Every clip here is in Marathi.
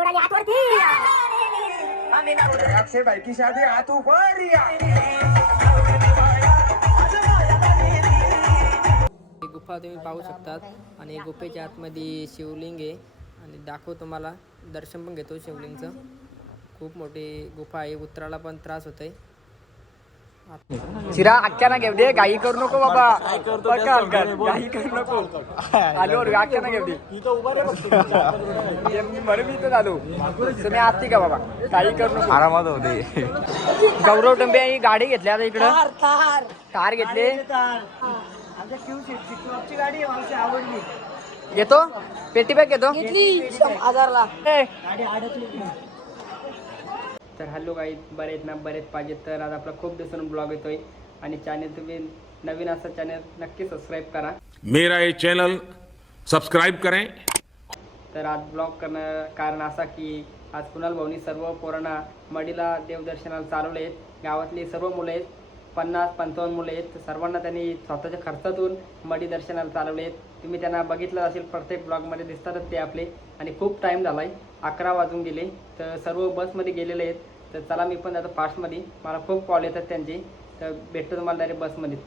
उडाली हातवरती. अक्षय भाई की शादी हाथ ऊपर. ही गुफा तुम्ही पाहू शकतात आणि गुफेच्या आतमध्ये शिवलिंग आहे आणि दाखव तुम्हाला दर्शन पण घेतो शिवलिंगचं. खूप मोठी गुफा आहे, उतरायला पण त्रास होतोय. शिरा अख्ख्या ना घेऊ दे, घाई करू नको बाबा. घाई करू नको. आलो अख्ख्या ना घेऊ दे म्हणून मी तर आलो. तुम्ही आती का बाबा, घाई करू नको. आरामात होते. गौरव टंबे ही गाडी घेतली आता इकडं. कार घेतले. घेतो पेटी बॅग घेतो. तर हॅलो काही बरे आहेत ना, बरेच पाहिजेत. तर आज आपला खूप दिवसांनी ब्लॉग येतोय आणि चॅनल तुम्ही नवीन असा चॅनल नक्की सबस्क्राईब करा. मेरा ये चैनल सब्सक्राइब करें. तर आज ब्लॉग करणं कारण असा की आज कुणाल भाऊनी सर्व पोरांना मडीला देवदर्शनाला चालवले आहेत. गावातली सर्व मुलं आहेत, 50-55 मुलं आहेत. सर्वांना त्यांनी स्वतःच्या खर्चातून मडी दर्शनाला चालवले आहेत. तुम्ही त्यांना बघितलं असेल, प्रत्येक ब्लॉगमध्ये दिसतातच ते आपले. आणि खूप टाईम झाला आहे, 11 वाजून गेले. तर सर्व बसमध्ये गेलेले आहेत. तर चला मी पण आता फास्टमध्ये, मला खूप कॉल येतात त्यांचे. तर भेटतो तुम्हाला डायरेक्ट बसमध्ये.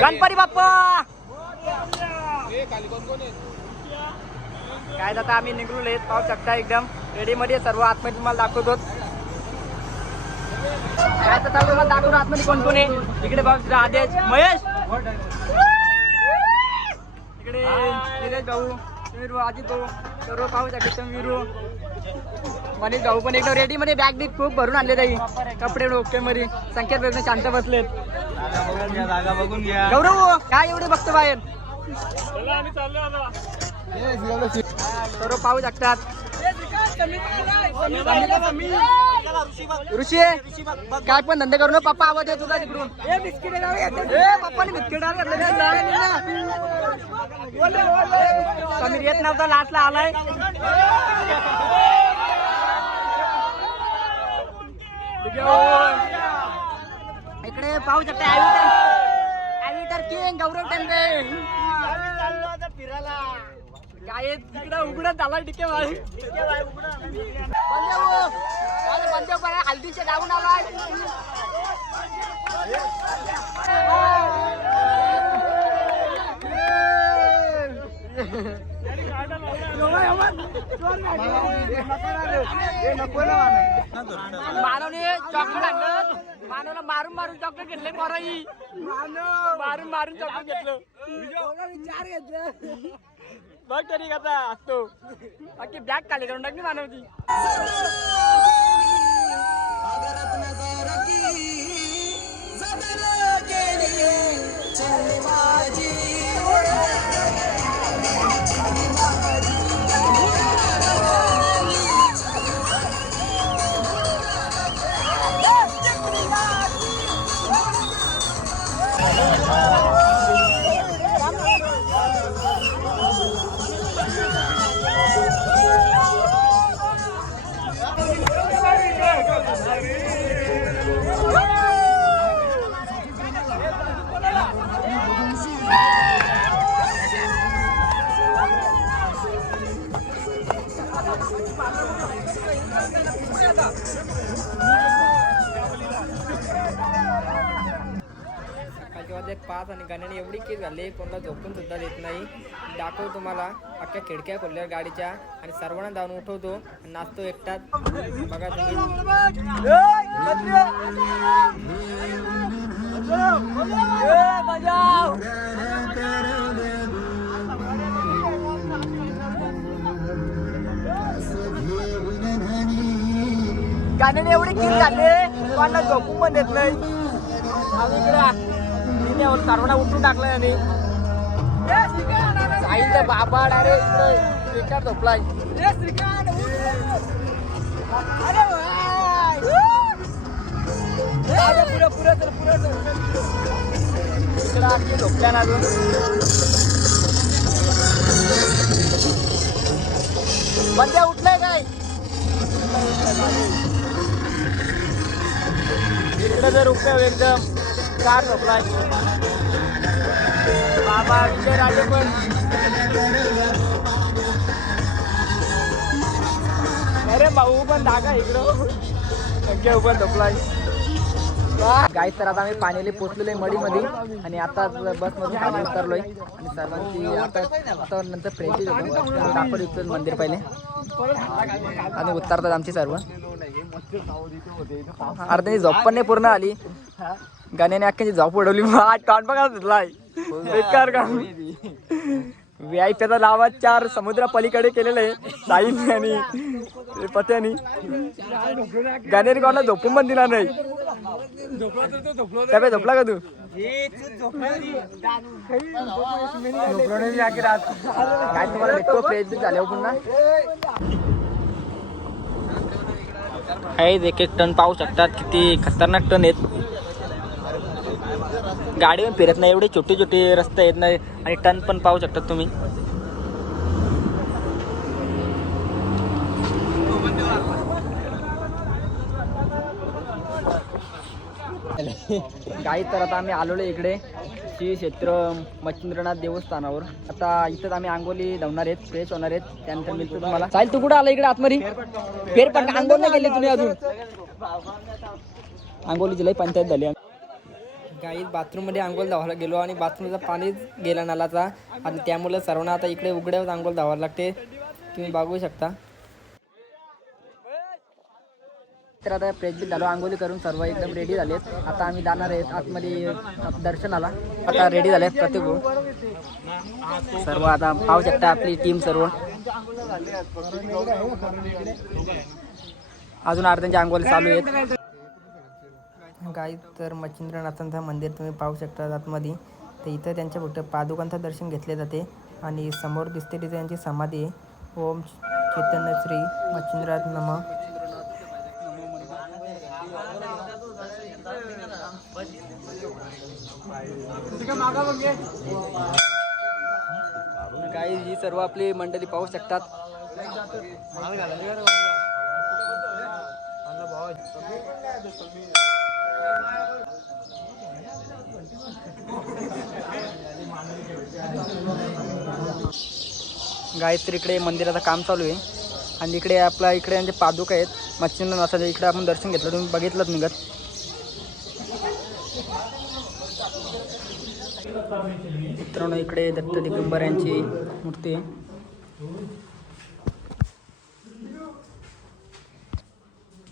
गणपती बाप्पा काय आता आम्ही निघलोय, पाहू शकता एकदम रेडीमध्ये सर्व. आतमध्ये तुम्हाला दाखवतो काय तर तुम्हाला दाखवतो आतमध्ये कोण कोण आहे. इकडे भाऊ आदेश, महेश, इकडे निलेश भाऊ, वीरू, अजित भाऊ, सर्व पाहू शकता. वीरू, मनीष भाऊ पण एकदम रेडी मध्ये. बॅग बिग खूप भरून आणले ताई, कपडे ओके मध्ये. संकेत भाऊ शांत बसलेत. गौरव काय एवढे बघतो बाहेर. सर्व पाहू शकतात. ऋषी काय पण धंदे करू ना पप्पा, आवाज येत होता तिकडून. पप्पाने बिस्किट समीर येत नव्हता, लास्टला आलाय. इकडे पाहू शकता ॲव्हिटर किंग गौरव टेंबे काय तिकडे उघडत झाला. डिके भाई बंदेव हल्दीचे जाऊन आलाय. मानवने चॉकलेट आणलं, मानवला मारून मारून चॉकलेट घेतले. पोराई मारून मारून चॉकलेट घेतलं. बघ तरी कसा असतो. बाकी बॅग खाली करून टाकली मानवती. सकाळच्या 5 आणि गाण्याने एवढी केस झाली, कोणाला झोपून सुद्धा देत नाही. दाखव तुम्हाला अख्ख्या खिडक्या खोलल्या गाडीच्या आणि सर्वांना जाऊन उठवतो. नाचतो एकटाच. बघा तुम्ही. गाण्याने एवढे किल झाले, कोणाला झोपू पण देत नाही. इकडे सर्वांना उठून टाकलंय आणि साईचा बाबा डायरेक्ट बेकार झोपलाय. पुढे झोपल्या ना अजून. बंद्या उठलाय काय. इकडे जर उपयोग एकदम कार झोपलाय. बाबा विजय राजे पण भाऊ पण धागा इकडं संख्या पण झोपलाय. गाईत तर आता आम्ही पाणीले पोचलेलो आहे मडीमध्ये आणि आता बसमधून खाली उतरलोय आणि सर्वांची आता नंतर फ्रेंच दाखवतो मंदिर पहिले आणि उतरतात आमची सर्व. अर्ध्याची झोप पण नाही पूर्ण आली, गाण्याने अख्ख्याची झोप उडवली. कान बघा धुतलाय बेकार काम. VIP नावात 4 समुद्र पलीकडे केलेलं आहे साईन आणि पत्यानी. गाण्याने कोणाला झोपून पण दिला नाही. त्या झोपला का तू? काय तुम्हाला भेटतो फ्रेश झाल्यावर पुन्हा. काही एक एक टन पाहू शकतात किती खतरनाक टन आहेत. गाडी पण फिरत नाही, एवढे छोटे छोटे रस्ते आहेत नाही आणि टन पण पाहू शकतात तुम्ही. गाई तर आता आम्ही आलेलो इकडे श्री क्षेत्र मच्छिंद्रनाथ देवस्थानावर. आता इथंच आम्ही आंघोली धावणार आहेत, फ्रेश होणार आहेत. त्यानंतर मिळतो तुम्हाला. चालेल, तू कुठं आला इकडे आतमध्ये? फेरपट आंघोळ नाही केली तुम्ही अजून? आंघोलीची लई पंचायत झाली. गाईत बाथरूममध्ये आंघोळ धावायला गेलो आणि बाथरूमचा पाणीच गेला नळाचा आणि त्यामुळे सर्वांना आता इकडे उघड्यावर आंघोळ धावायला लागते. तुम्ही बघू शकता. तर आता फ्रेश बी झालो, आंघोळी करून सर्व एकदम रेडी झालेत. आता आम्ही जाणार आहेत आतमध्ये दर्शनाला. आता रेडी झालेत प्रत्येक सर्व. आता पाहू शकता आपली टीम सर्व. अजून अर्ध्यांची आंघोळी चालू आहेत. गाई तर मच्छिंद्रनाथांचं मंदिर तुम्ही पाहू शकता आतमध्ये. तर इथं त्यांच्या फक्त पादुकांचं दर्शन घेतले जाते आणि समोर दिसते तिथे त्यांची समाधी आहे. ओम चैतन्य श्री मच्छिंद्रनाथ नमः. गाई ही सर्व आपली मंडळी पाहू शकतात. गायत्री इकडे मंदिराचं काम चालू आहे आणि इकडे आपला इकडे म्हणजे पादुका आहेत मच्छिंद्रनाथाच्या. इकडे आपण दर्शन घेतलं, तुम्ही बघितलं निघत. मित्रांनो इकडे दत्त दिगंबर यांची मूर्ती आहे.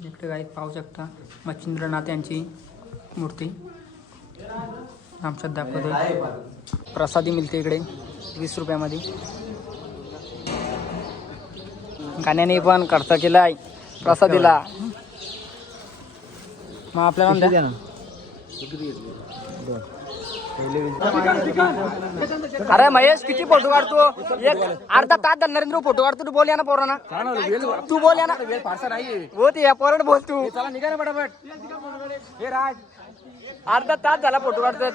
इकडे गाईत पाहू शकता मच्छिंद्रनाथ यांची मूर्ती. आमच्यात दाखवतो. प्रसादी मिळते इकडे 20 रुपयामध्ये. गाण्याने पण खर्च केलाय प्रसादीला. मग आपल्याला द्या. अरे महेश किती फोटो काढतो? एक अर्धा तास नरेंद्र फोटो काढतो. तू बोल या ना पोरांना. तू बोल या ना. हो ते या पोरांना बोल तू. निघा ना पटापट. हे राज अर्धा तास झाला फोटो काढतात.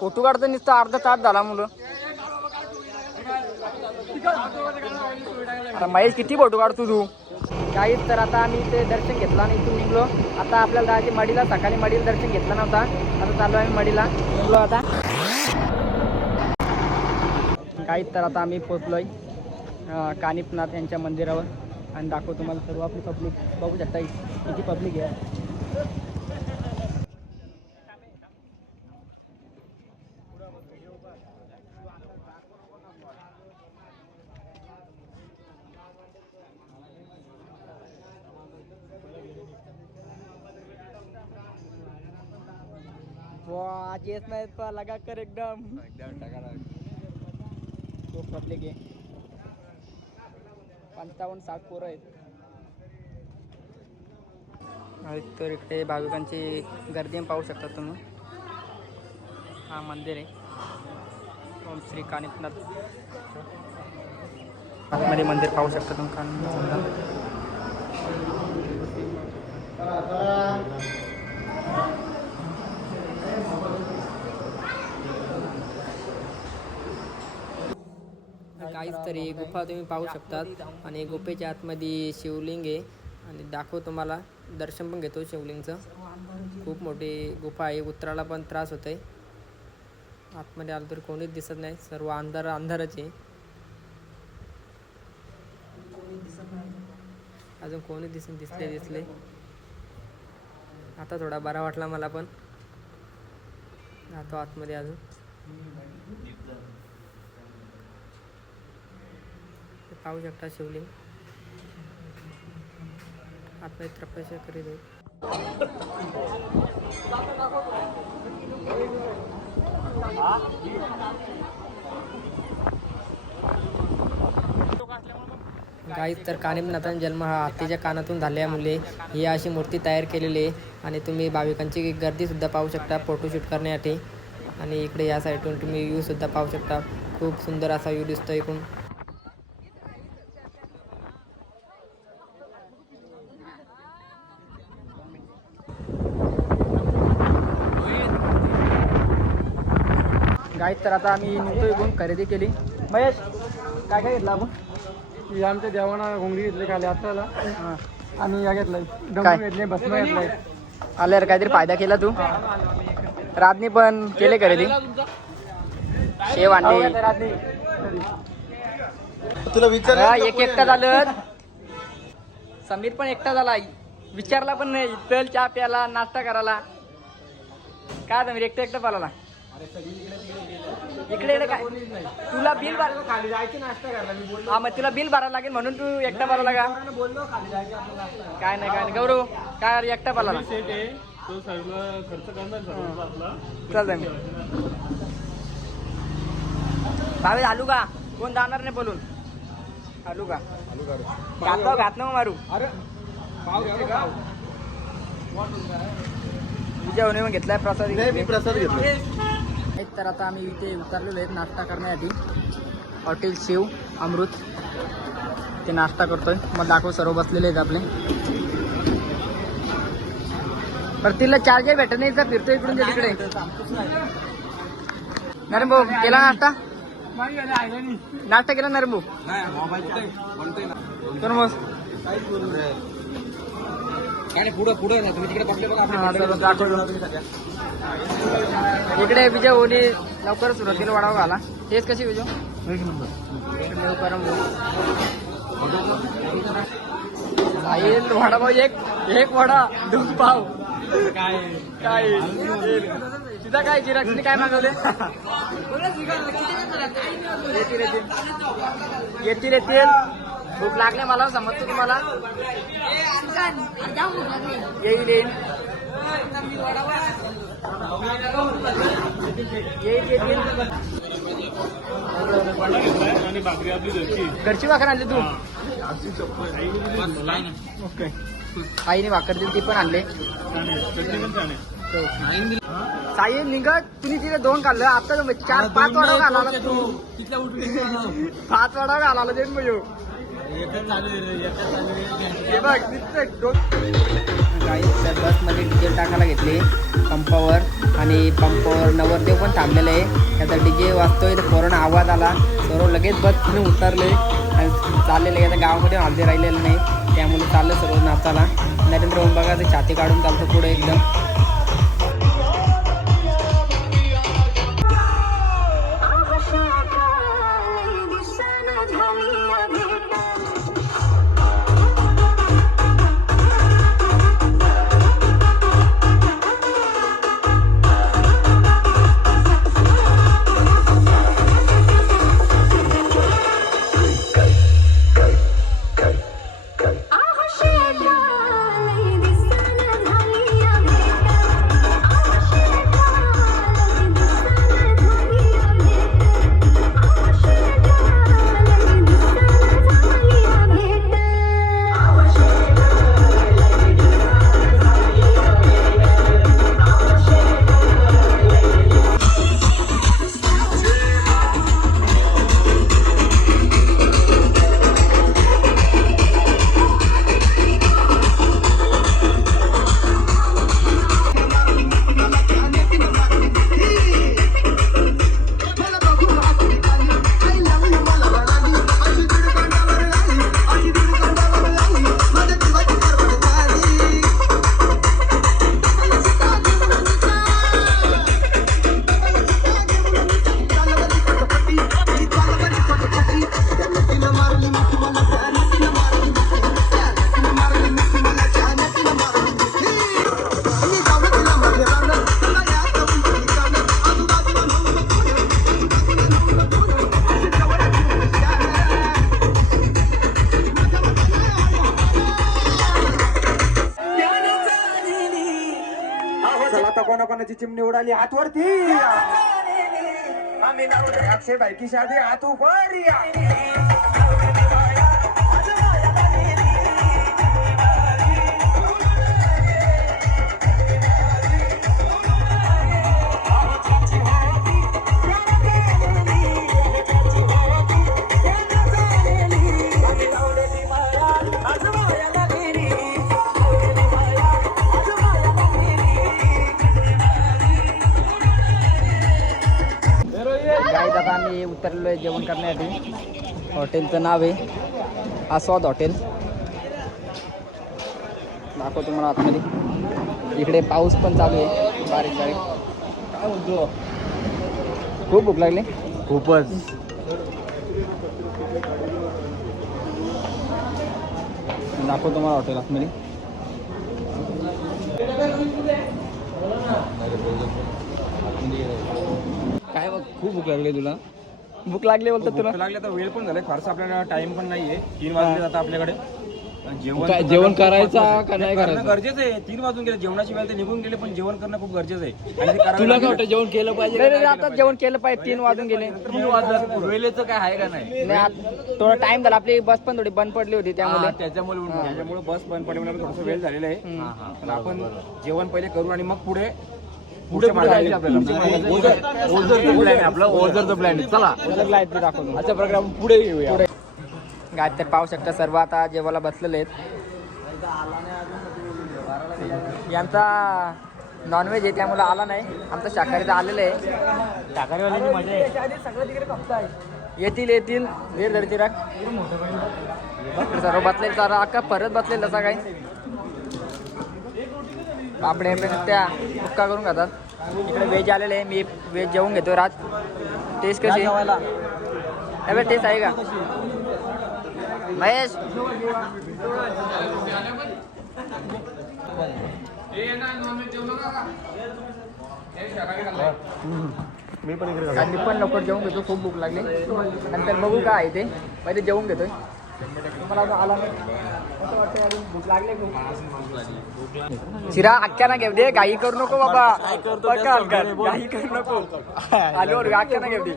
फोटो काढतो नुसतं अर्धा तास झाला मुलं. आता महेश किती फोटो काढतो तू? काहीच. तर आता आम्ही ते दर्शन घेतलं आणि इथून निघलो. आता आपल्याला जायचे मडीला. सकाळी मडीला दर्शन घेतलं नव्हता, आता चाललो आम्ही मडीला. निघलो आता. काहीच. तर आता आम्ही पोचलोय कानिफनाथ यांच्या मंदिरावर आणि दाखवतो तुम्हाला सर्व आपली पब्लिक. बघू शकता किती पब्लिक आहे. आज येत नाही तर लगा कर एकदम खूप पब्लिक आहे. 55-60 पोरं आहेत. तर इकडे भाविकांची गर्दी पाहू शकता तुम्ही. हा मंदिर आहे ओम श्री कानिफनाथ. आतमध्ये मंदिर पाहू शकता तुम्ही. काहीच तरी गुफा तुम्ही पाहू शकतात आणि गुफेच्या आतमध्ये शिवलिंग आहे आणि दाखव तुम्हाला. दर्शन पण घेतो शिवलिंगचं. खूप मोठी गुफा आहे, उतरायला पण त्रास होत आहे. आतमध्ये आलं तरी कोणीच दिसत नाही, सर्व अंधारच आहे. अजून कोणी दिसले. आता थोडा बरा वाटला मला पण. जातो आतमध्ये अजून. पाहू शकता शिवलिंग आतमध्ये तपस्या करीत आहे. गाईस तर कानिमनाथांचा जन्म हा हत्तीच्या कानातून झाल्यामुळे ही अशी मूर्ती तयार केलेली आहे. आणि तुम्ही भाविकांची गर्दीसुद्धा पाहू शकता फोटोशूट करण्यासाठी. आणि इकडे या साईडून तुम्ही व्ह्यूसुद्धा पाहू शकता. खूप सुंदर असा व्ह्यू दिसतो इकडून. गाईस तर आता आम्ही निघतो इकडून. खरेदी केली. महेश काय काय घेतलं आपण? आमच्या देवाना घोंगडी घेतली खाली हाताला आणि या घेतलाय काय? घेतले भस्म घेतलाय. आल्यावर काहीतरी फायदा केला तू. रातनी पण केले खरेदी. शेव आणले. तुला विचार एक एकटा झालं. समीर पण एकटा झाला. विचारला पण नाही. चल चहा प्याला नाश्ता करायला. काय समीर एकटा पाला इकडे काय तुला बिल भर खाली जायची नाश्ता करायला मी बोललो. हा मग तुला बिल भरायला लागेल म्हणून तू एकटा भरायला का? बोललो खाली जायचं आपल्याला. काय नाही गौरव काय एकटा भरला तो सगळं खर्च करणार. चल मी भावे आलू का कोण जाणार नाही बोलून. आलू का घात ना मारू. अरे पाव घ्या का? तुझ्या मग घेतलाय प्रसाद. मी प्रसाद घेतला. तर आता आम्ही इथे उतरलेलो आहेत नाश्ता करण्यासाठी. हॉटेल शिव अमृत ते नाश्ता करतोय. मग दाखव सर्व बसलेले आहेत आपले. पण तिला चार्जर भेटत नाही तर फिरतो इकडून तिकडे. नरेम भाऊ केला नाश्ता केला नरेम भाऊ. तर मग पुढे ना तुम्ही तिकडे बघले बघा. इकडे विजय होणे लवकरच सुरुवात केली. वडाव घाला. तेच कशी विजय जाईल वडापाव. एक वडा 2 पाव. काय तुझा काय चिराक्षने काय मागवले? येतील भूक लागले मला समजतो तुम्हाला. येईल घरची भाकर आणली तू? ओके. आईने भाकर दिली ती पण आणले. साई निघत तुम्ही तिथे 2 खाल्लं. आता 4-5 वडा घाला. 5 वडा घाला देईन मग बघ बसमध्ये डिझेल टाकायला घेतले पंपावर. आणि पंपावर नवरदेव पण थांबलेलं आहे. त्याचा डीजे वाजतोय तर कोरोना आवाज आला. सर्व लगेच बस तुम्ही उतरले आणि चाललेले. आता गावामध्ये हलदे राहिलेलं नाही त्यामुळे चाललं सर्व नाचाला. नरेंद्र ओम बघा ते छाती काढून चालतो पुढे एकदम. टीम निवडाली हातवरती आम्ही अक्षय बायकी शादी हात ऊपर गाईज आता आम्ही उतरलो आहे जेवण करण्यासाठी. हॉटेलचं नाव आहे आस्वाद हॉटेल. दाखवतो तुम्हाला आतमध्ये. इकडे पाऊस पण चालू आहे बारीक बारीक. काय म्हणतो, खूप भूक लागली. खूपच. दाखवतो तुम्हाला हॉटेल आतमध्ये. काय बघ, खूप भूक लागली तुला. भूक लागली बोलतात तुला. लागले तर वेळ पण झालाय फारसा, आपल्याला टाइम पण नाहीये. 3 वाजले आता आपल्याकडे. जेवण करायचा का नाही करणं गरजेचं आहे. 3 वाजून गेले, जेवणाची वेळ तर निघून गेले, पण जेवण करणं खूप गरजेचं आहे. आणि ते करायला तुला काय वाटतं जेवण केलं पाहिजे? नाही, आता जेवण केलं पाहिजे. 3 वाजून गेले. 3 वाजता वेळेचं काय आहे का नाही? थोडा टाइम झाला. आपली बस पण थोडी बंद पडली होती त्याच्यामुळे बस बंद पडल्यामुळे थोडंसं वेळ झालेला आहे. पण आपण जेवण पहिले करू आणि मग पुढे जायचं ओझरचं प्लॅन चला दाखवतो. अशा प्रकारे पुढे येऊया. गाय तर पाहू शकता सर्व आता जेवायला बसलेले आहेत. यांचा नॉनव्हेज आहे त्यामुळे आला नाही. आमचं शाकाहारीचं आलेलं आहे. शाकाहारीवाल्यांची मजा आहे. येतील वेळ धरती राख. सर्व बसले जरा अक्का परत बसले तसा काही पापडे त्या बुक्का करून खातात. इकडे व्हेज आलेले आहे. मी व्हेज जेवून घेतो. राज टेस्ट कशी आहे? टेस्ट आहे का महेश? मी पण लवकर जेवून घेतो. खूप भूक लागली. नंतर बघू काय आहे ते. पहिले जेवून घेतोय. तुम्हाला आला नाही असं वाटतं? भूक लागली खूप. शिरा अख्ख्या ना घेऊ दे. घाई करू नको बाबा. घाई करू नको. आलो अख्ख्या ना घेऊ दे.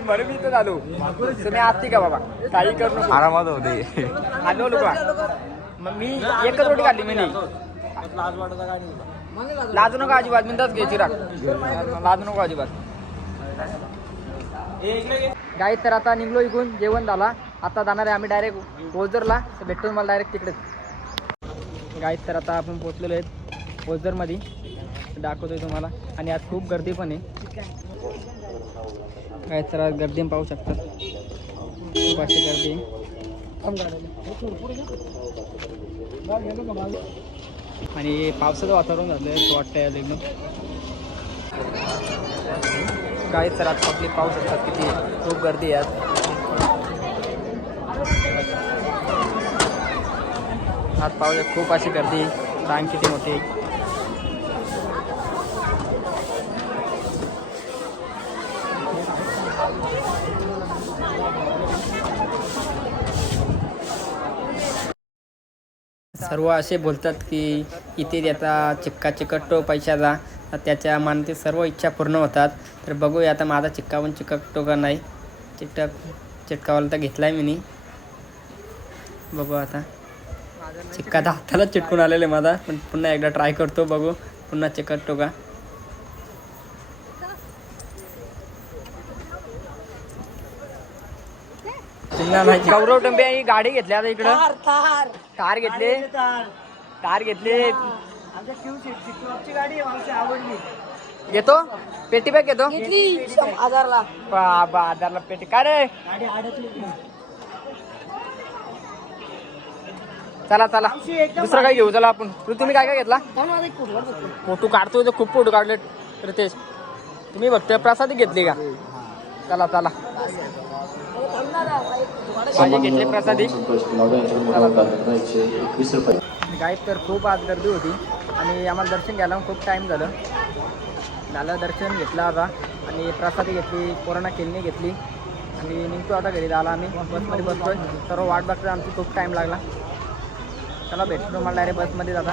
म्हणून मी इथं आलो. तुम्ही असती का बाबा? काही करू नको. आरामात होते. आलो लोक. मग मी एकच रोटी काढली. मी नाही लाजू नको अजिबात. मिनटाच घे चिराग. लाजू नको अजिबात. गाई तर आता निघलो इकडून. जेवण झाला. आता जाणार आहे आम्ही डायरेक्ट ओझरला. तर भेटतो मला डायरेक्ट तिकडेच. गाई तर आता आपण पोचलेलो आहेत ओझरमध्ये. दाखवतोय तुम्हाला. आणि आज खूप गर्दी पण आहे. गाई तर आज गर्दी पाहू शकतात. खूप अशी गर्दी आहे. आणि पावसाचं वातावरण झालं आहे. वाटतं यायला एकदम. काय तर आज पब्लिक पाहू शकतात किती खूप गर्दी आहे आज. आज पाहू खूप अशी गर्दी. रांग किती मोठी आहे. सर्व असे बोलतात की इथे त्याचा चिक्का चिकटतो पैशाचा. तर त्याच्या मनातील सर्व इच्छा पूर्ण होतात. तर बघूया आता माझा चिक्का पण चिकटतो का नाही. चिटकावाला तर घेतला आहे मी. बघू आता. चिक्का तर हातालाच चिटकून आलेला आहे माझा. पण पुन्हा एकदा ट्राय करतो. बघू पुन्हा चिकटतो का. पुन्हा नाही. गौरव टंबे ही गाडी घेतली आता इकडं. कार घेतली. घेतो पेटी बॅग घेतो. 1000ला पेटी. काय रे चला दुसरं काय घेऊ. चला आपण. तुम्ही काय काय घेतला? फोटो काढतोय तर खूप फोटो काढले रितेश. तुम्ही फक्त प्रसादी घेतली का? चला माझी घेतली प्रसादी. गाईत तर खूप आज गर्दी होती. आणि आम्हाला दर्शन घ्यायला खूप टाईम झालं. दर्शन घेतलं आता. आणि प्रसादी घेतली. कोरोना खेळणी घेतली. आणि निघतो आता घरी. झाला आम्ही बसमध्ये बसतोय. सर्व वाट बघतोय. आमची खूप टाईम लागला. चला भेटतो मला डायरेक्ट बसमध्ये जाता.